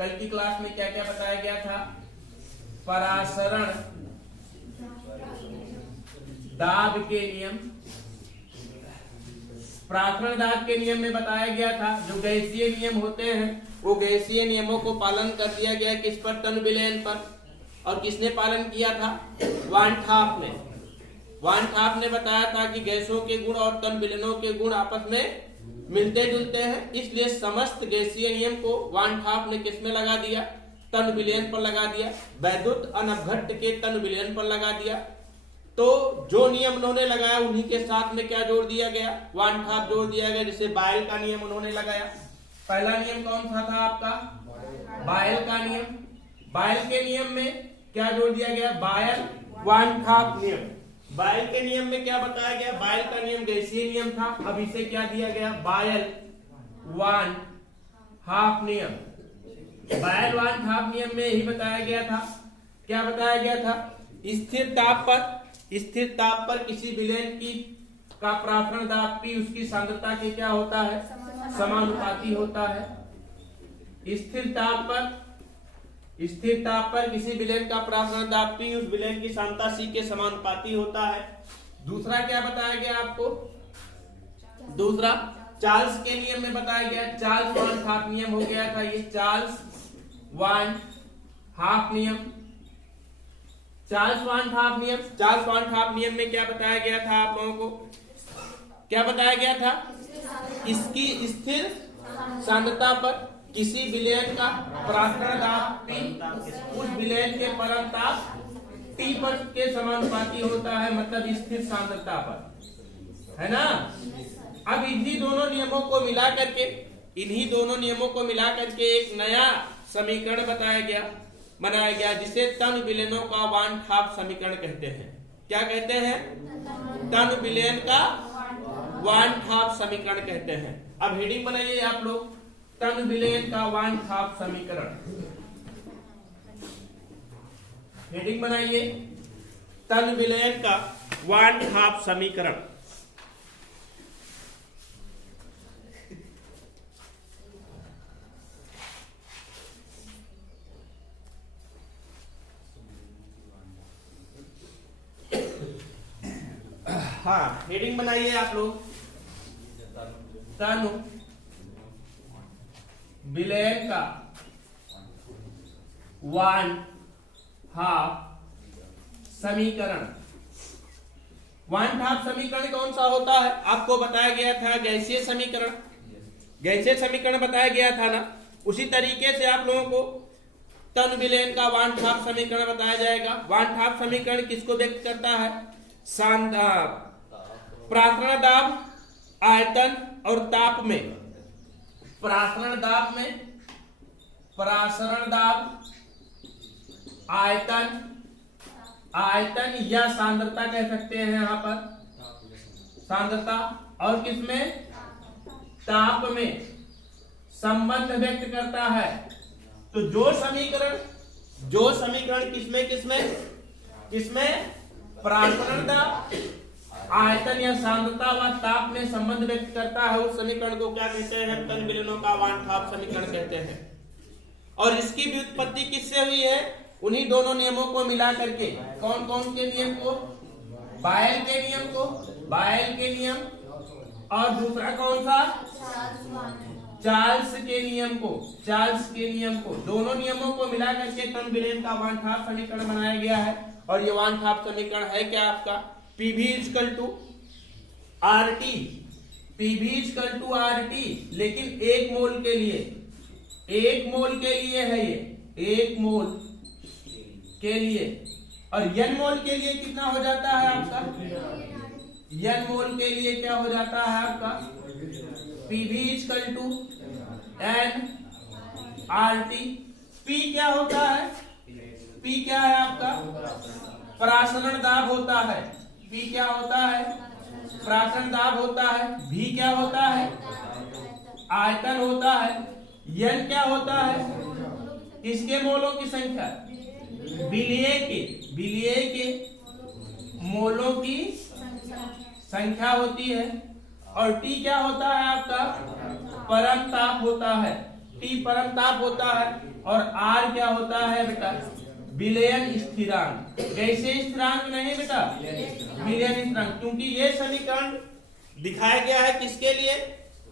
कल की क्लास में क्या क्या बताया गया था? परासरण दाब के नियम, प्रासरण दाब के नियम में बताया गया था जो गैसीय नियम होते हैं वो गैसीय नियमों को पालन कर दिया गया किस पर? टन विलेयन पर। और किसने पालन किया था? वान ठाप ने। वान ठाप ने बताया था कि गैसों के गुण और टन विलेयनों के गुण आपस में मिलते जुलते हैं, इसलिए समस्त गैसीय नियम को वान ठाप ने किसमें लगा दिया? टन विलेयन पर लगा दिया। वैद्युत अनवघट्ट के टन विलेयन पर लगा दिया। तो जो नियम उन्होंने लगाया उन्हीं के साथ में क्या जोड़ दिया गया? वान ठाप जोड़ दिया गया, जिसे बायल का नियम उन्होंने लगाया। पहला नियम कौन सा था आपका? बायल का नियम। बायल के नियम में क्या जोड़ दिया गया? बायल वान ठाप नियम। बायल के नियम में क्या बताया गया? बायल का नियम गैसीय नियम था, अब इसे क्या दिया गया? बायल वान हाफ नियम। बायल वान हाफ नियम में ही बताया गया था, क्या बताया गया था? स्थिर ताप पर किसी विलेयन की का प्रासरण दाब P उसकी सांद्रता के क्या होता है? समानुपाती होता है। स्थिर ताप पर किसी विलेयन का प्रासरण दाब P उस विलेयन की सांद्रता C के समानुपाती होता है। दूसरा क्या बताया गया आपको? दूसरा चार्ल्स के नियम में बताया गया, चार्ल्स वान हाफ नियम हो गया था ये, चार्ल्स वान हाफ नियम। चार्ल्स वान हाफ नियम में क्या बताया गया था आप लोगों को? क्या बताया गया था? इसकी स्थिर सांद्रता पर किसी विलेयन का प्रासरण दाब P उस विलेयन के परम ताप T पर के समानुपाती होता है, मतलब स्थिर सांद्रता पर, है ना। अब इन्हीं दोनों नियमों को मिला करके एक नया समीकरण बनाया गया जिसे टन विलेयनों का वान ठाप समीकरण कहते हैं। क्या कहते हैं? टन विलेयन का वान ठाप समीकरण कहते हैं। अब हेडिंग बनाइए आप लोग, टन विलेयन का वान ठाप समीकरण। हेडिंग बनाइए, टन विलेयन का वान ठाप समीकरण। हाँ, हेडिंग बनाइए आप लोग, टन विलेयन का वान हाफ समीकरण। वान हाफ समीकरण कौन सा होता है? आपको बताया गया था गैसीय समीकरण। गैसीय समीकरण बताया गया था ना, उसी तरीके से आप लोगों को टन विलेयन का वान हाफ समीकरण बताया जाएगा। वान हाफ समीकरण किसको व्यक्त करता है? प्रासरण दाब, आयतन और ताप में। प्रासरण दाब, आयतन या सांद्रता कह सकते हैं यहाँ पर, सांद्रता, और किसमें? ताप में संबंध व्यक्त करता है। तो जो समीकरण किसमें प्रासरण दाब, आयतन या सांद्रता व ताप में संबंध व्यक्त करता है, उस समीकरण को क्या कहते हैं? टन विलेयनों का वान ठाप समीकरण कहते हैं। और इसकी भी उत्पत्ति किससे हुई है? उन्हीं दोनों नियमों को मिला करके। कौन कौन के नियम को? बायल के नियम, और दूसरा कौन सा? चार्ल्स के नियम को। दोनों नियमों को मिला करके टन विलेयन का वान ठाप समीकरण बनाया गया है। और ये वान ठाप समीकरण है क्या आपका? PV = RT, लेकिन एक मोल के लिए है ये, 1 मोल के लिए। और n मोल के लिए कितना हो जाता है आपका? n मोल के लिए क्या हो जाता है आपका? PV = nRT। P क्या होता है? P क्या है आपका? प्रासरण दाब होता है। P क्या होता है? प्रासरण दाब होता है। V क्या होता है? आयतन होता है। N क्या होता है? किसके मोलों की संख्या? विलेय के मोलों की संख्या होती है। और T क्या होता है आपका? परम ताप होता है। टी परम ताप होता है और आर क्या होता है बेटा, विलयन स्थिरांक। गैसीय स्थिरांक नहीं बेटा, विलयन स्थिरांक, क्योंकि ये समीकरण दिखाया गया है किसके लिए,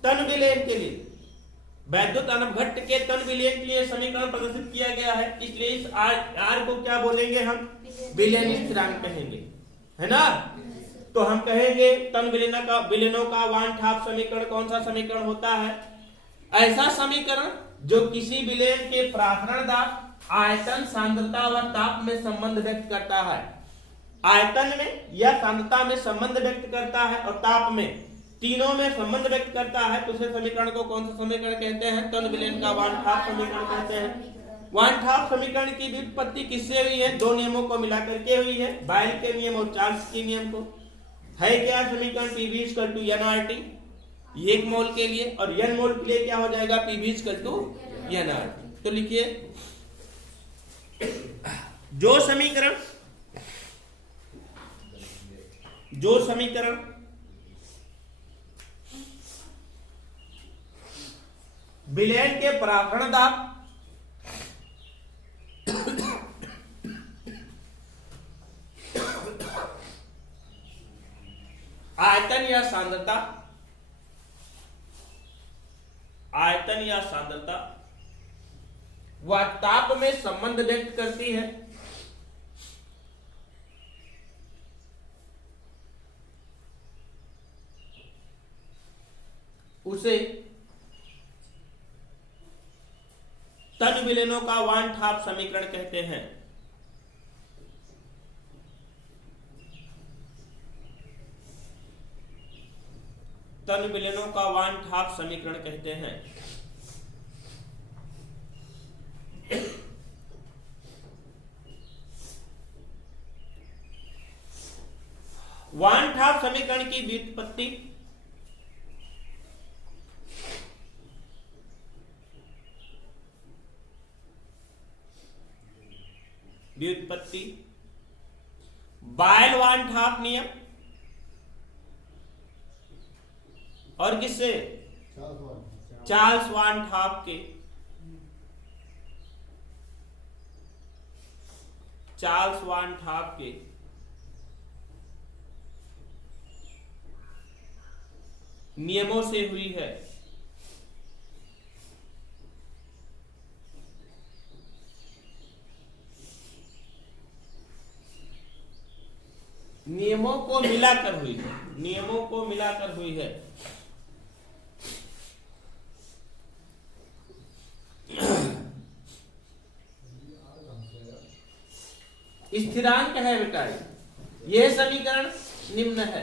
तन विलयन के लिए, वैद्युत अनवघट्ट के तन विलयन के लिए समीकरण प्रदर्शित किया गया है, इसलिए इस आर को क्या बोलेंगे हम, विलयन स्थिरांक कहेंगे, है ना। तो हम कहेंगे तन विलयनों का वान हाफ समीकरण कौन सा समीकरण होता है, ऐसा समीकरण जो किसी विलयन के प्रासरण दाब, आयतन, सांद्रता व ताप में संबंध व्यक्त करता है। आयतन में या सांद्रता में संबंध व्यक्त करता है और ताप में, तीनों में संबंध व्यक्त करता है, तो उस समीकरण को कौन सा समीकरण कहते हैं, तन विलयन का वान हाफ समीकरण कहते हैं। वान हाफ समीकरण की व्युत्पत्ति किससे हुई है, दो नियमों को मिलाकर के हुई है, बायल के नियम और चार्ल्स के नियम को। है क्या समीकरण, पीवी इक्वल टू एनआरटी, एक मोल के लिए, और एन मोल के लिए क्या हो जाएगा, पीवी इक्वल टू एनआरटी। तो लिखिए, जो समीकरण विलयन के प्रासरण दाब, आयतन या सांद्रता व ताप में संबंध व्यक्त करती है, उसे तन विलयनों का वान हाफ समीकरण कहते हैं। तन विलयनों का वान हाफ समीकरण कहते हैं। वान हाफ समीकरण की व्युत्पत्ति बायल वान हाफ नियम और किससे, चार्ल्स वान हाफ के, चार्ल्स वान हाफ के नियमों से हुई है। नियमों को मिलाकर हुई है, नियमों को मिलाकर हुई है। स्थिरांक है बेटा, यह समीकरण निम्न है।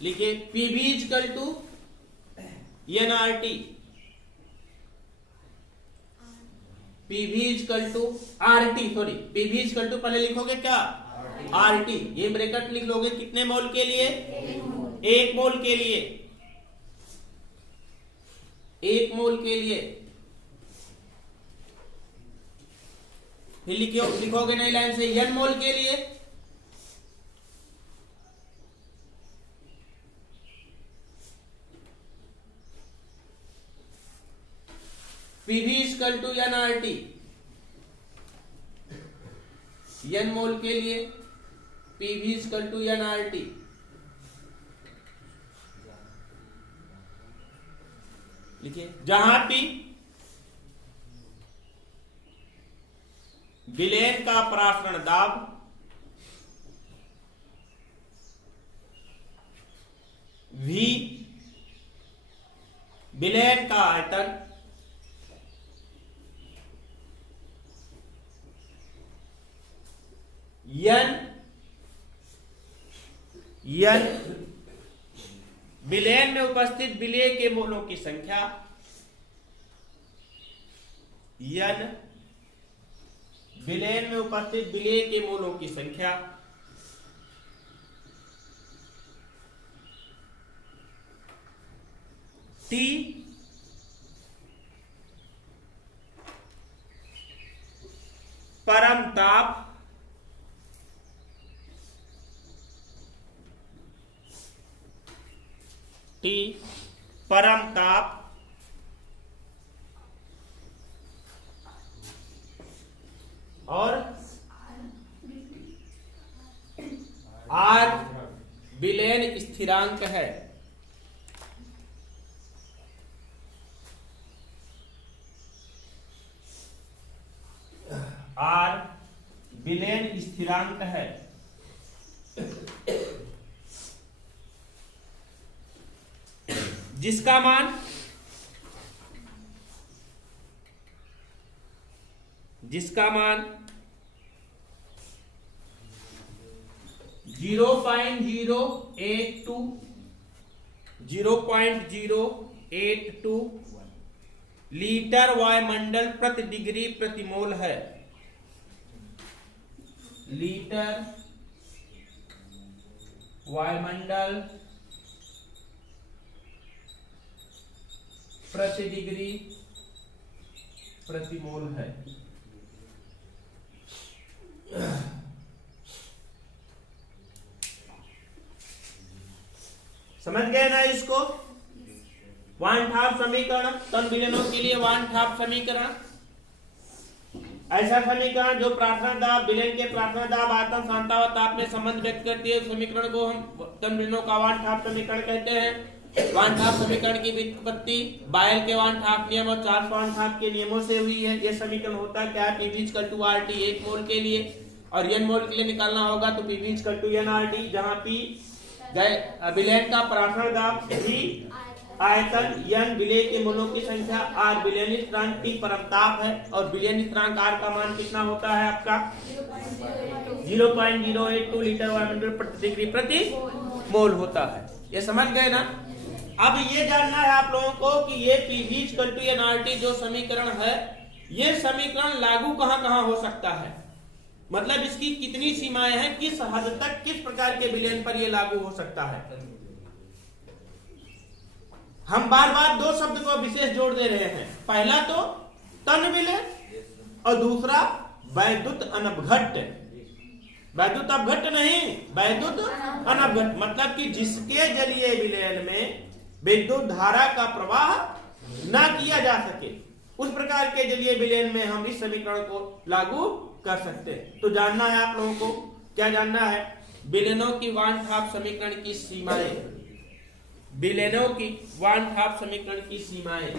लिखिए, PV equal to NRT, PV equal to RT, sorry PV equal to पहले लिखोगे क्या, आरटी, ये ब्रैकेट लिख लोगे कितने मोल के लिए, एक मोल के लिए, एक मोल के लिए। फिर लिखोगे नई लाइन से एन मोल के लिए, PV equal to nRT, n mole के लिए पीवी इक्वल टू एनआरटी। लिखिए, जहां पी विलयन का प्रासरण दाब, वी विलयन का आयतन, यन विलयन में उपस्थित विलय के मोलों की संख्या, यन विलयन में उपस्थित विलय के मोलों की संख्या, टी परम ताप T परम ताप और R विलयन स्थिरांक है। R विलयन स्थिरांक है। जिसका मान 0.082 लीटर वायुमंडल प्रति डिग्री प्रति मोल है। लीटर वायुमंडल प्रति डिग्री प्रति मोल है। समझ गए ना इसको? वन हाफ समीकरण, तन विलयनों के लिए वन हाफ समीकरण, ऐसा समीकरण जो प्रार्थना दाब विलयन के प्रार्थना दाब आयतन सांता व ताप में संबंध व्यक्त करती है। समीकरण को हम तन विलयनों का वन हाफ समीकरण कहते हैं। वन हाफ समीकरण की व्युत्पत्ति बायल के वन हाफ नियम और चार्ल्स वन हाफ के नियमों से हुई है। यह समीकरण होता क्या है? पीवी इक्वल टू आरटी 1 मोल के लिए और n मोल के लिए निकालना होगा तो पीवी इक्वल टू nRT, जहां p विलयन का प्रार्थना दाब, v आयतन, n विलय के मोलों की संख्या, r विलयन स्थिरांक, t परम ताप है और विलयन स्थिरांक r का मान कितना होता है आपका? 0.082 लीटर वायुमंडल प्रति डिग्री प्रति मोल होता है। ये समझ गए ना? अब ये जानना है आप लोगों को कि ये पीवी इक्वल टू nRT जो समीकरण है, ये समीकरण लागू कहां-कहां हो सकता है, मतलब इसकी कितनी सीमाएं हैं, किस हद तक किस प्रकार के विलयन पर यह लागू हो सकता है। हम बार-बार दो शब्द को विशेष जोड़ दे रहे हैं। पहला तो तन विलयन और दूसरा वैद्युत अनवघट्ट। वैद्युत अपघट्ट नहीं, वैद्युत अनवघट्ट, मतलब कि जिसके जलीय विलयन में विद्युत धारा का प्रवाह न किया जा सके, उस प्रकार के जलीय विलयन में हम इस समीकरण को लागू कर सकते हैं। तो जानना है आप लोगों को, क्या जानना है? विलयनों की वन हाफ समीकरण की सीमाएं, विलयनों की वन हाफ समीकरण की सीमाएं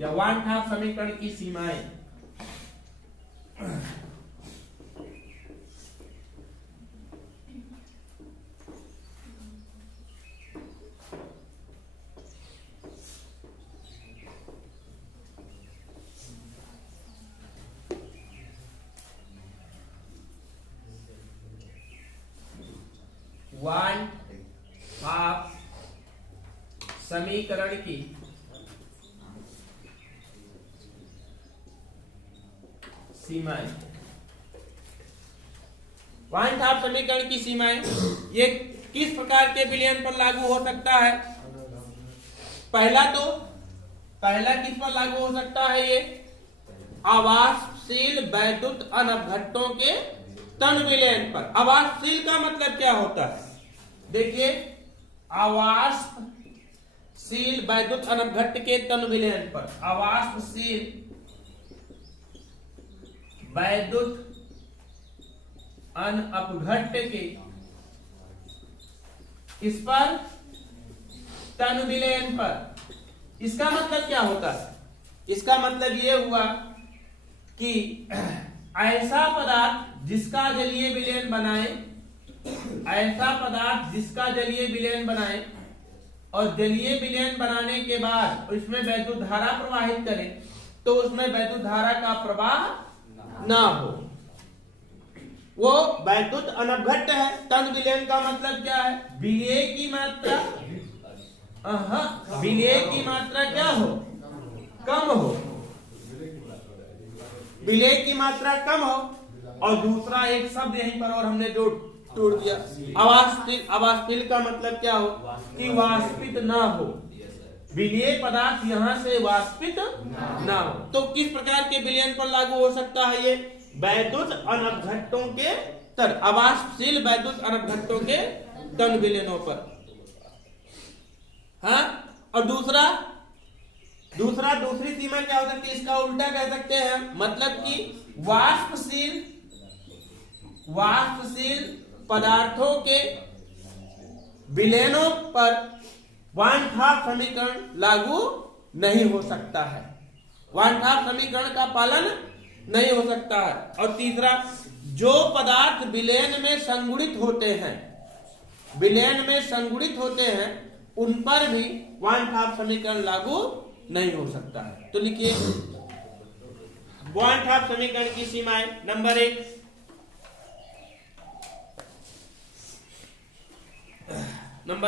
या वन हाफ समीकरण की सीमाएं। वन हाफ समीकरण की सीमाएं, वन हाफ समीकरण की सीमाएं ये किस प्रकार के विलयन पर लागू हो सकता है? पहला किस पर लागू हो सकता है? ये आवासशील वैद्युत अनवघट्टों के तन विलयन पर। आवासशील का मतलब क्या होता है? देखिए, आवासशील वैद्युत अनवघट्ट के तन विलयन पर, आवासशील वैद्युत अनवघट्ट के किस पर? तन विलयन पर। इसका मतलब क्या होता है? इसका मतलब यह हुआ कि ऐसा पदार्थ जिसका जलीय विलयन बनाए, ऐसा पदार्थ जिसका जलीय विलयन बनाए और जलीय विलयन बनाने के बाद उसमें वैद्युत धारा प्रवाहित करे, तो उसमें वैद्युत धारा का प्रवाह ना हो, वो वैद्युत अनवघट्ट है। तन विलयन का मतलब क्या है? विलय की मात्रा, विलय की मात्रा क्या हो? कम हो, विलय की मात्रा कम हो। और दूसरा एक शब्द यहीं पर और हमने जोड़ दिया, अवाष्पित। अवाष्पित का मतलब क्या हो? कि वाष्पित ना हो, विलय पदार्थ यहां से वाष्पित ना हो। तो किस प्रकार के विलयन पर लागू हो सकता है ये? वैद्युत अनवघट्टों के अवाष्पशील वैद्युत अनवघट्टों के तन विलयनों पर। हाँ, और दूसरी सीमा क्या हो सकती है, इसका उल्टा कह सकते हैं, मतलब कि वाष्पशील पदार्थों के विलयनों पर वान हाफ समीकरण लागू नहीं हो सकता है, वान हाफ समीकरण का पालन नहीं हो सकता है। और तीसरा, जो पदार्थ विलयन में संगुणित होते हैं उन पर भी वान हाफ समीकरण लागू नहीं हो सकता है। तो लिखिए वान हाफ समीकरण की सीमाएं। नंबर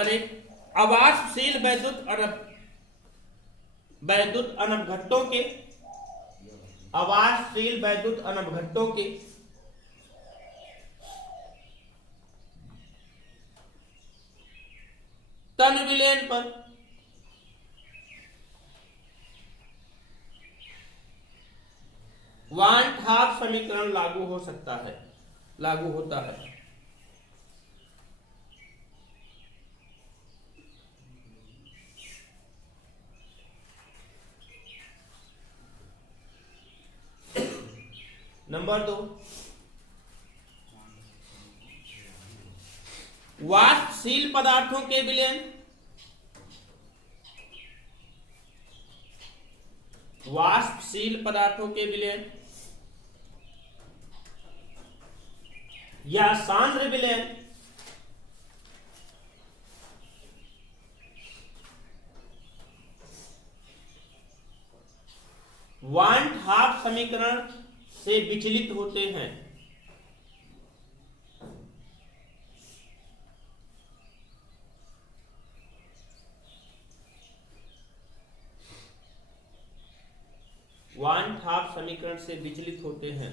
1 अवाष्पशील वैद्युत अनवघट्टों के तन विलयन पर वान हाफ समीकरण लागू होता है। नंबर 2 वाष्पशील पदार्थों के विलयन या सांद्र विलयन वान हाफ समीकरण से विचलित होते हैं। वान हाफ समीकरण से विचलित होते हैं।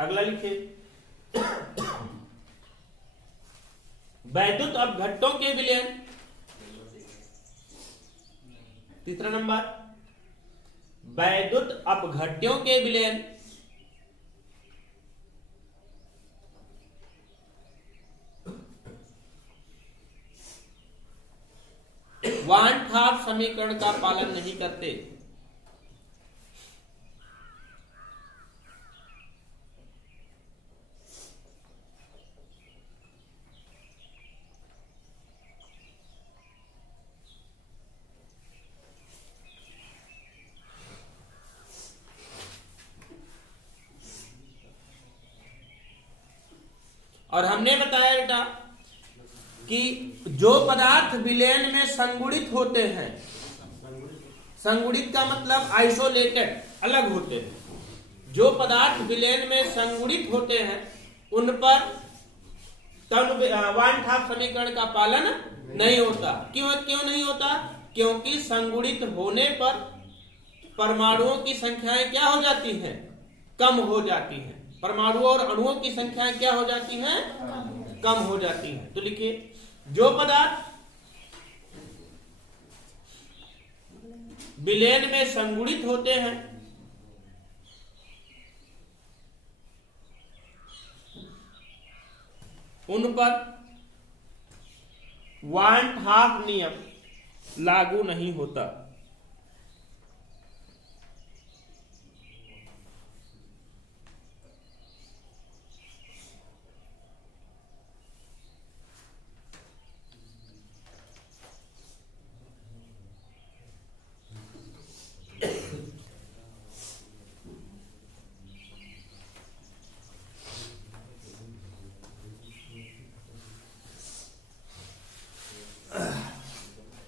अगला लिखिए वैद्युत अपघट्टों के विलयन। तीसरा नंबर वैद्युत अपघट्टों के विलयन वान हाफ समीकरण का पालन नहीं करते। और हमने बताया बेटा कि जो पदार्थ विलयन में संगुणित होते हैं, संगुणित का मतलब आइसोलेटेड, अलग होते हैं, जो पदार्थ विलयन में संगुणित होते हैं उन पर वान हाफ समीकरण का पालन नहीं होता। क्यों नहीं होता? क्योंकि संगुणित होने पर परमाणुओं की संख्याएं क्या हो जाती हैं? कम हो जाती हैं। परमाणुओं और अणुओं की संख्याएं क्या हो जाती हैं? कम हो जाती हैं। तो लिखिए जो पदार्थ विलयन में संगुणित होते हैं उन पर वान हाफ नियम लागू नहीं होता।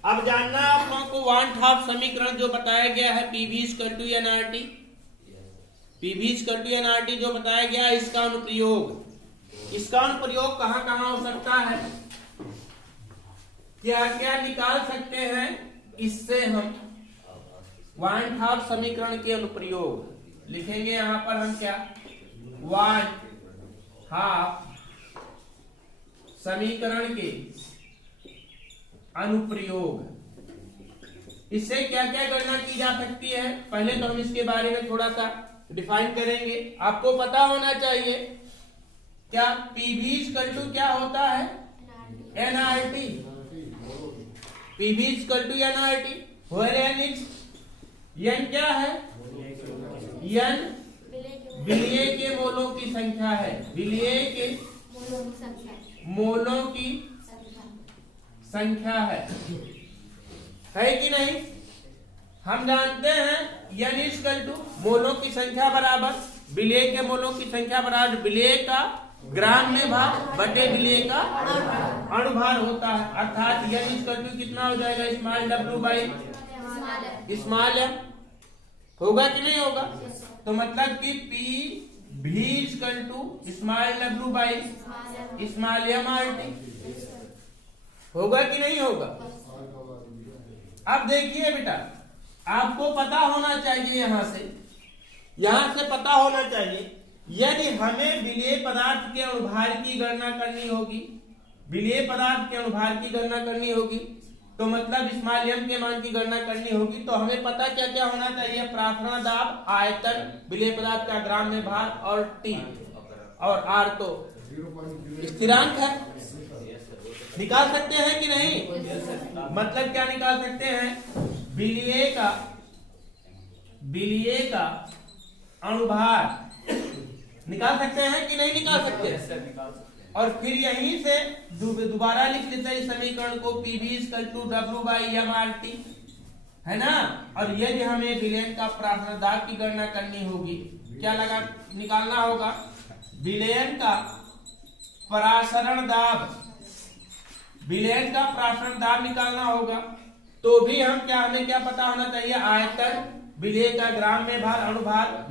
अब जानना है आप लोगों को वान हाफ समीकरण जो बताया गया है PV equal to NRT, PV equal to NRT जो बताया गया है, इसका अनुप्रयोग कहां कहां हो सकता है, क्या क्या निकाल सकते हैं इससे हम वान हाफ समीकरण के अनुप्रयोग लिखेंगे। यहां पर हम क्या वान हाफ समीकरण के अनुप्रयोग इससे क्या क्या गणना की जा सकती है, पहले तो हम इसके बारे में थोड़ा सा डिफाइन करेंगे। आपको पता होना चाहिए क्या पीवी इक्वल टू क्या होता है, NRT. PV equal to NRT, where N क्या है, एन विलय के मोलों की संख्या है, विलय के मोलों की संख्या है कि नहीं। हम जानते हैं एन इक्वल टू मोलों की संख्या बराबर विलय के मोलों की संख्या बराबर विलय का ग्राम में भार बटे विलय का अणुभार होता है। अर्थात एन इक्वल टू कितना हो जाएगा, small W by small M, होगा कि नहीं होगा। तो मतलब कि पी भी equal to small W by small M R T, होगा कि नहीं होगा। अब देखिए बेटा, आपको पता होना चाहिए, यहां से पता होना चाहिए, यदि हमें विलेय पदार्थ के अणुभार की गणना करनी होगी, विलेय पदार्थ के अणुभार की गणना करनी होगी, तो मतलब स्मॉल एम के मान की गणना करनी होगी, तो हमें पता क्या क्या होना चाहिए, प्रार्थना दाब, आयतन, विलेय पदार्थ का ग्राम में भार और टी, और आर तो स्थिरांक है। निकाल सकते हैं कि नहीं, मतलब क्या निकाल सकते हैं, विलेय का अणुभार निकाल सकते हैं कि नहीं निकाल सकते। और फिर यहीं से दोबारा लिख लेते हैं इस समीकरण को, PV equal to W by M R T, है ना। और यदि हमें विलयन का प्रार्थना दाब की गणना करनी होगी, क्या लगा निकालना होगा, विलयन का परासरण दाब, विलयन का प्रासरण दाब निकालना होगा, तो भी हमें क्या पता होना चाहिए, आयतन, विलय का ग्राम में भार, अणुभार,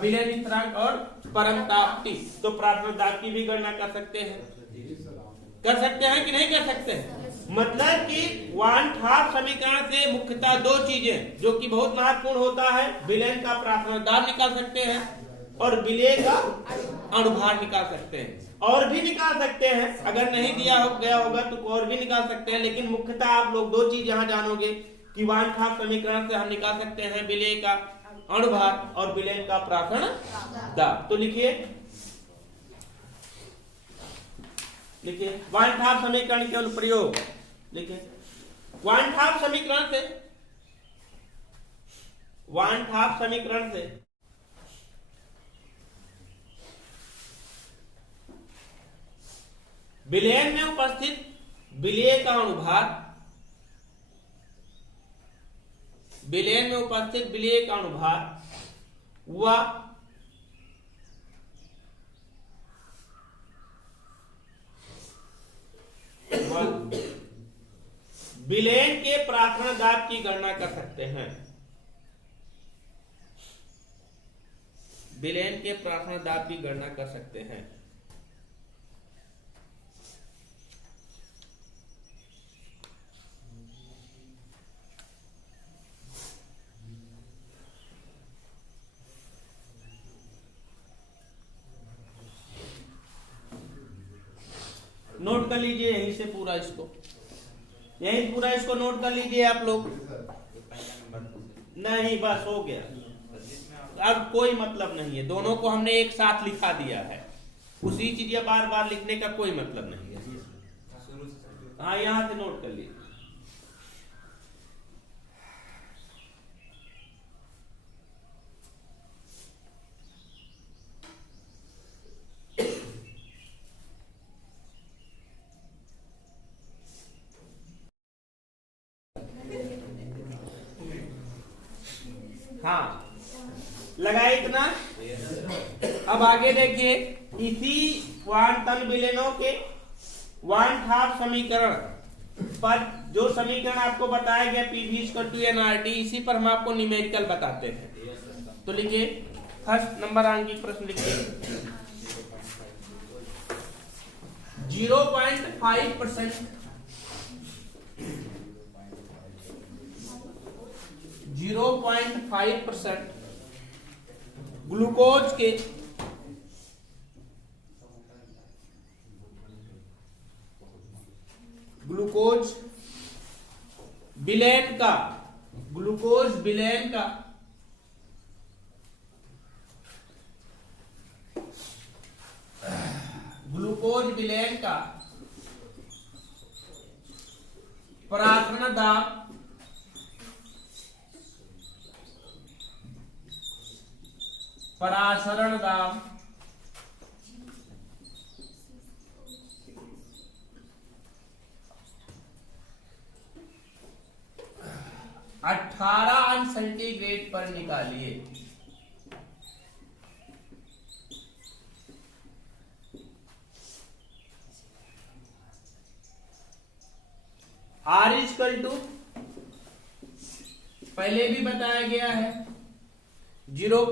विलयन स्थिरांक और परमताप टी। तो प्राथमिक दाब की भी गणना कर सकते हैं कि नहीं कर सकते हैं। मतलब कि 1/2 समीकरण से मुख्यतः दो चीजें जो कि बहुत महत्वपूर्ण होता है, विलयन का प्राथमिक दाब निकाल सकते हैं और विलय का अणुभार निकाल सकते हैं, और भी निकाल सकते हैं, अगर नहीं दिया गया होगा तो और भी निकाल सकते हैं, लेकिन मुख्यतः आप लोग दो चीज यहां जानोगे कि 1/2 समीकरण से हम निकाल सकते हैं विलय का अणुभार और विलयन का प्राथमिक दाब। तो लिखिए 1/2 समीकरण के अनुप्रयोग, लिखिए 1/2 समीकरण से विलयन में उपस्थित विलय का अणुभार, विलयन में उपस्थित विलय का अणुभार व विलयन के प्राथमिक दाब की गणना कर सकते हैं, विलयन के प्राथमिक दाब की गणना कर सकते हैं। नोट कर लीजिए यहीं से पूरा इसको, यहीं पूरा इसको नोट कर लीजिए आप लोग। नहीं, बस हो गया, अब कोई मतलब नहीं है, दोनों को हमने एक साथ लिखा दिया है, उसी चीज बार बार लिखने का कोई मतलब नहीं है। हाँ, यहां से नोट कर लीजिए। हाँ, लगा इतना। अब आगे देखिए, इसी क्वांटम विलयनों के 1/2 समीकरण पर जो समीकरण आपको बताया गया पीवी इक्वल टू एनआरटी, इसी पर हम आपको न्यूमेरिकल बताते हैं। तो लिखिए, फर्स्ट नंबर आंकिक प्रश्न लिखिए, 0.5% 0.5% ग्लूकोज के विलयन का ग्लूकोज विलयन का परासरण दाब परासरण दाब 18 अंश सेंटीग्रेड पर निकालिए। R इक्वल टू पहले भी बताया गया है 0.